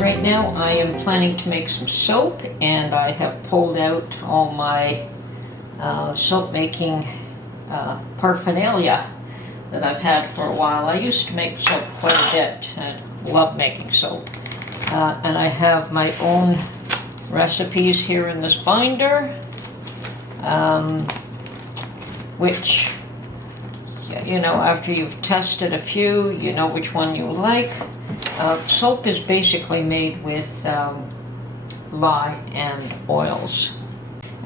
Right now I am planning to make some soap, and I have pulled out all my soap making paraphernalia that I've had for a while. I used to make soap quite a bit and love making soap. And I have my own recipes here in this binder, which, you know, after you've tested a few, you know which one you like. Soap is basically made with lye and oils,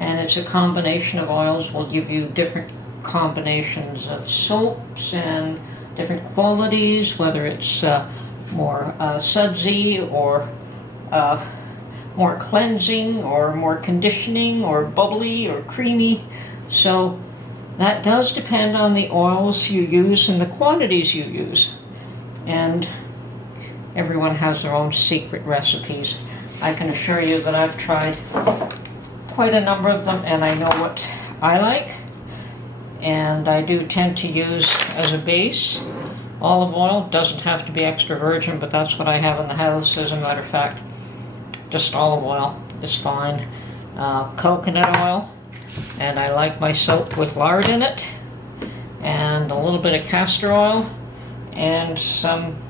and it's a combination of oils. Will give you different combinations of soaps and different qualities, whether it's more sudsy or more cleansing or more conditioning or bubbly or creamy. So that does depend on the oils you use and the quantities you use, and everyone has their own secret recipes. I can assure you that I've tried quite a number of them, and I know what I like. And I do tend to use as a base olive oil. Doesn't have to be extra virgin, but that's what I have in the house. As a matter of fact, just olive oil is fine. Coconut oil, and I like my soap with lard in it, and a little bit of castor oil, and some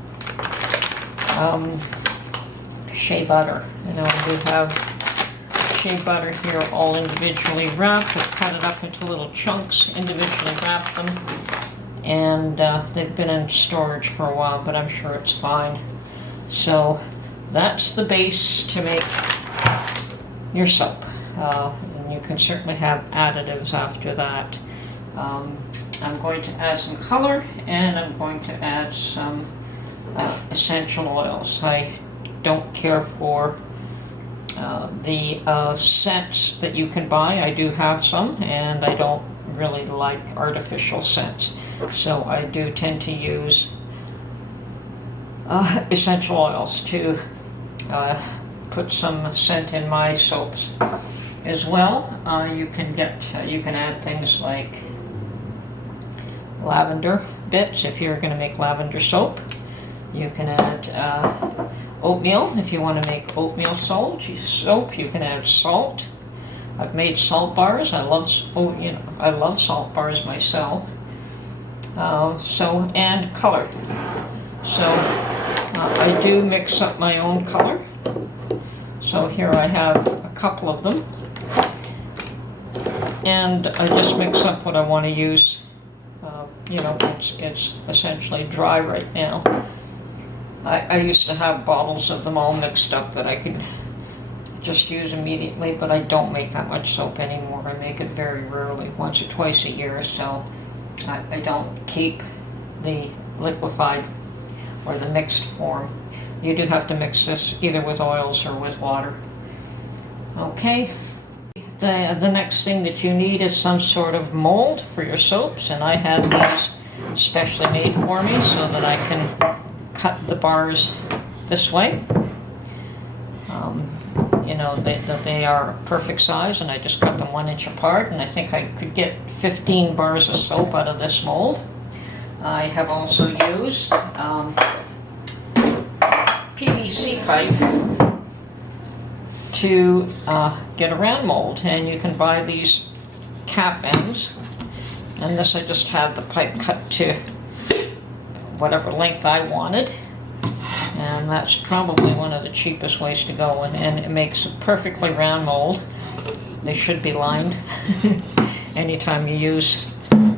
shea butter. You know, we have shea butter here all individually wrapped. I've cut it up into little chunks, individually wrapped them, and they've been in storage for a while, but I'm sure it's fine. So that's the base to make your soap. And you can certainly have additives after that. I'm going to add some color, and I'm going to add some essential oils. I don't care for the scents that you can buy. I do have some, and I don't really like artificial scents. So I do tend to use essential oils to put some scent in my soaps. As well, you can add things like lavender bits if you're going to make lavender soap. You can add oatmeal if you want to make oatmeal soap. You can add salt. I've made salt bars. I love salt bars myself. And color. So I do mix up my own color. So here I have a couple of them, and I just mix up what I want to use. You know, it's essentially dry right now. I used to have bottles of them all mixed up that I could just use immediately, but I don't make that much soap anymore. I make it very rarely, once or twice a year, so I don't keep the liquefied or the mixed form. You do have to mix this either with oils or with water. Okay, the next thing that you need is some sort of mold for your soaps, and I have these specially made for me so that I can cut the bars this way. You know, they are perfect size, and I just cut them 1 inch apart, and I think I could get 15 bars of soap out of this mold. I have also used PVC pipe to get a round mold, and you can buy these cap ends, and this I just had the pipe cut to whatever length I wanted, and that's probably one of the cheapest ways to go, and it makes a perfectly round mold. They should be lined. Anytime you use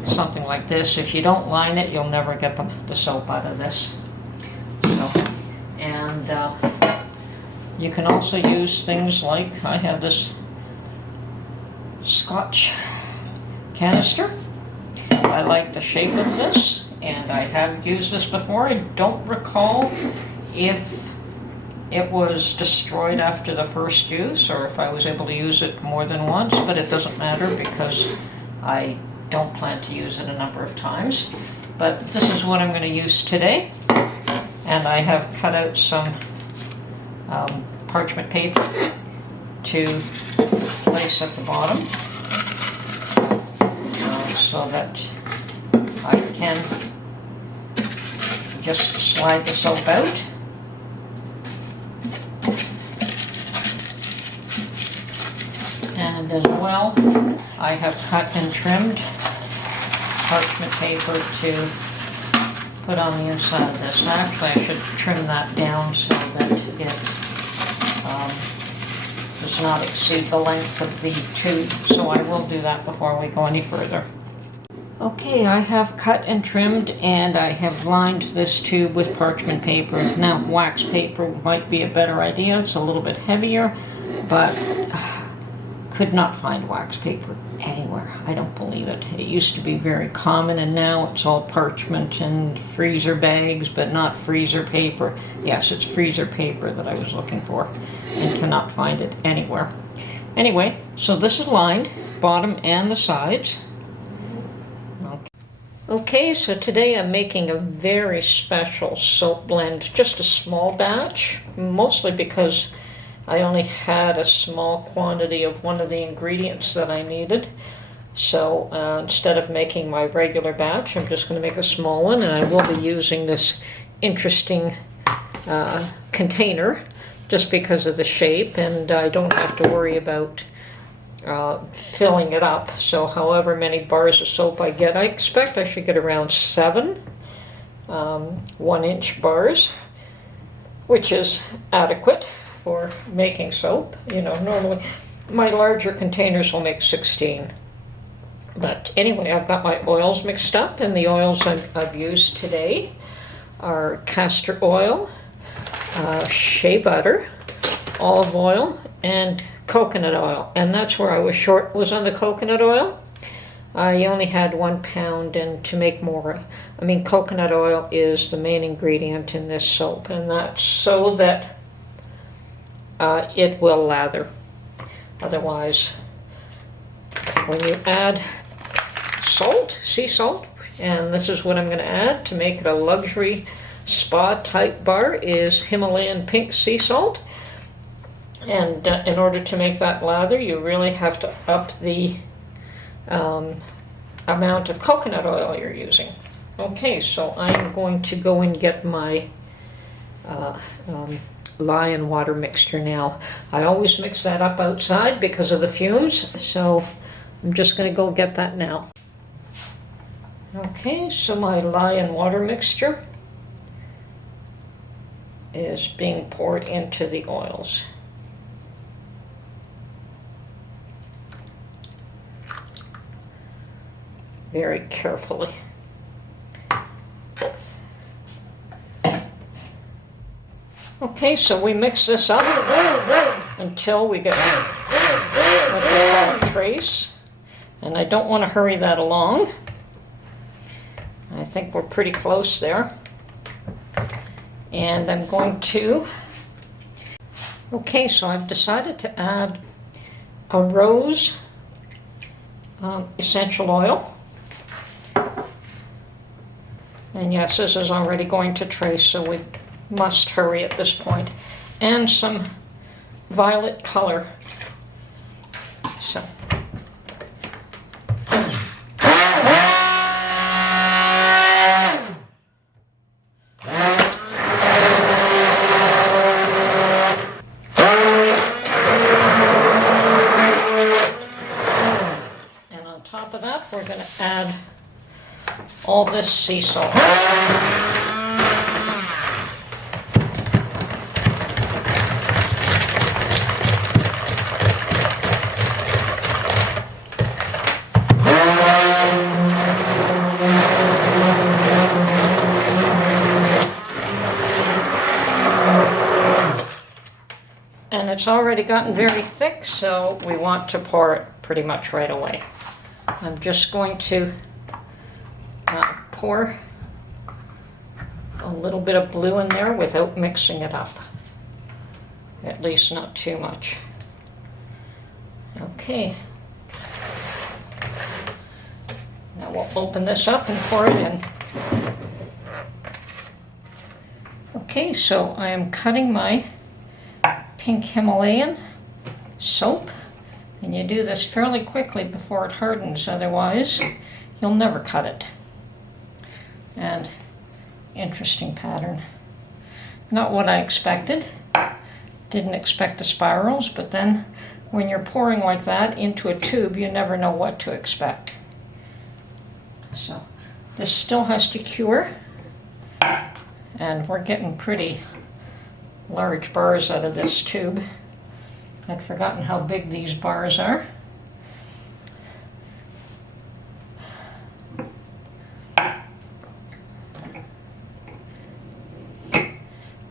something like this, if you don't line it, you'll never get the soap out of this. So, and you can also use things like, I have this Scotch canister. I like the shape of this, and I have used this before. I don't recall if it was destroyed after the first use or if I was able to use it more than once, but it doesn't matter because I don't plan to use it a number of times. But this is what I'm going to use today, and I have cut out some parchment paper to place at the bottom so that I can just slide the soap out. And as well, I have cut and trimmed parchment paper to put on the inside of this. Actually, I should trim that down so that it does not exceed the length of the tube. So I will do that before we go any further. Okay, I have cut and trimmed, and I have lined this tube with parchment paper. Now, wax paper might be a better idea. It's a little bit heavier, but could not find wax paper anywhere. I don't believe it. It used to be very common, and now it's all parchment and freezer bags, but not freezer paper. Yes, it's freezer paper that I was looking for, and cannot find it anywhere. Anyway, so this is lined, bottom and the sides. Okay, so today I'm making a very special soap blend, just a small batch, mostly because I only had a small quantity of one of the ingredients that I needed. So instead of making my regular batch, I'm just going to make a small one, and I will be using this interesting container just because of the shape, and I don't have to worry about filling it up. So however many bars of soap I get, I expect I should get around 7 1-inch bars, which is adequate for making soap. You know, normally my larger containers will make 16. But anyway, I've got my oils mixed up, and the oils I've used today are castor oil, shea butter, olive oil, and coconut oil. And that's where I was short, was on the coconut oil. I only had 1 pound, and to make more, I mean, coconut oil is the main ingredient in this soap, and that's so that it will lather. Otherwise, when you add salt, sea salt, and this is what I'm going to add to make it a luxury spa type bar, is Himalayan pink sea salt. And in order to make that lather, you really have to up the amount of coconut oil you're using. Okay, so I'm going to go and get my lye and water mixture now. I always mix that up outside because of the fumes, so I'm just going to go get that now. Okay, so my lye and water mixture is being poured into the oils. Very carefully. Okay, so we mix this up until we get what we call a trace, and I don't want to hurry that along. I think we're pretty close there. And I'm going to, okay, so I've decided to add a rose essential oil. And yes, this is already going to trace, so we must hurry at this point. And some violet color. So. And on top of that, we're going to add all this sea salt. And it's already gotten very thick, so we want to pour it pretty much right away. I'm just going to pour a little bit of blue in there without mixing it up. At least not too much. Okay. Now we'll open this up and pour it in. Okay, so I am cutting my pink Himalayan soap, and you do this fairly quickly before it hardens, otherwise you'll never cut it. And interesting pattern. Not what I expected. Didn't expect the spirals, but then when you're pouring like that into a tube, you never know what to expect. So this still has to cure, and we're getting pretty large bars out of this tube. I'd forgotten how big these bars are.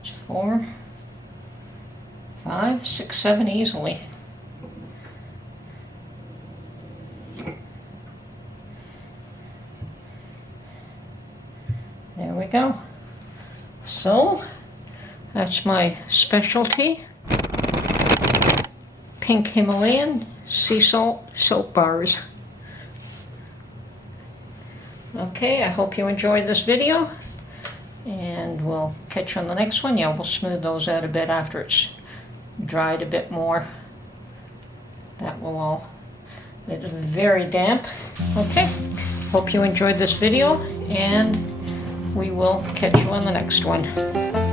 It's 4, 5, 6, 7 easily. There we go. So that's my specialty. Pink Himalayan sea salt soap bars. Okay, I hope you enjoyed this video, and we'll catch you on the next one. Yeah, we'll smooth those out a bit after it's dried a bit more. That will all, it is very damp. Okay, hope you enjoyed this video, and we will catch you on the next one.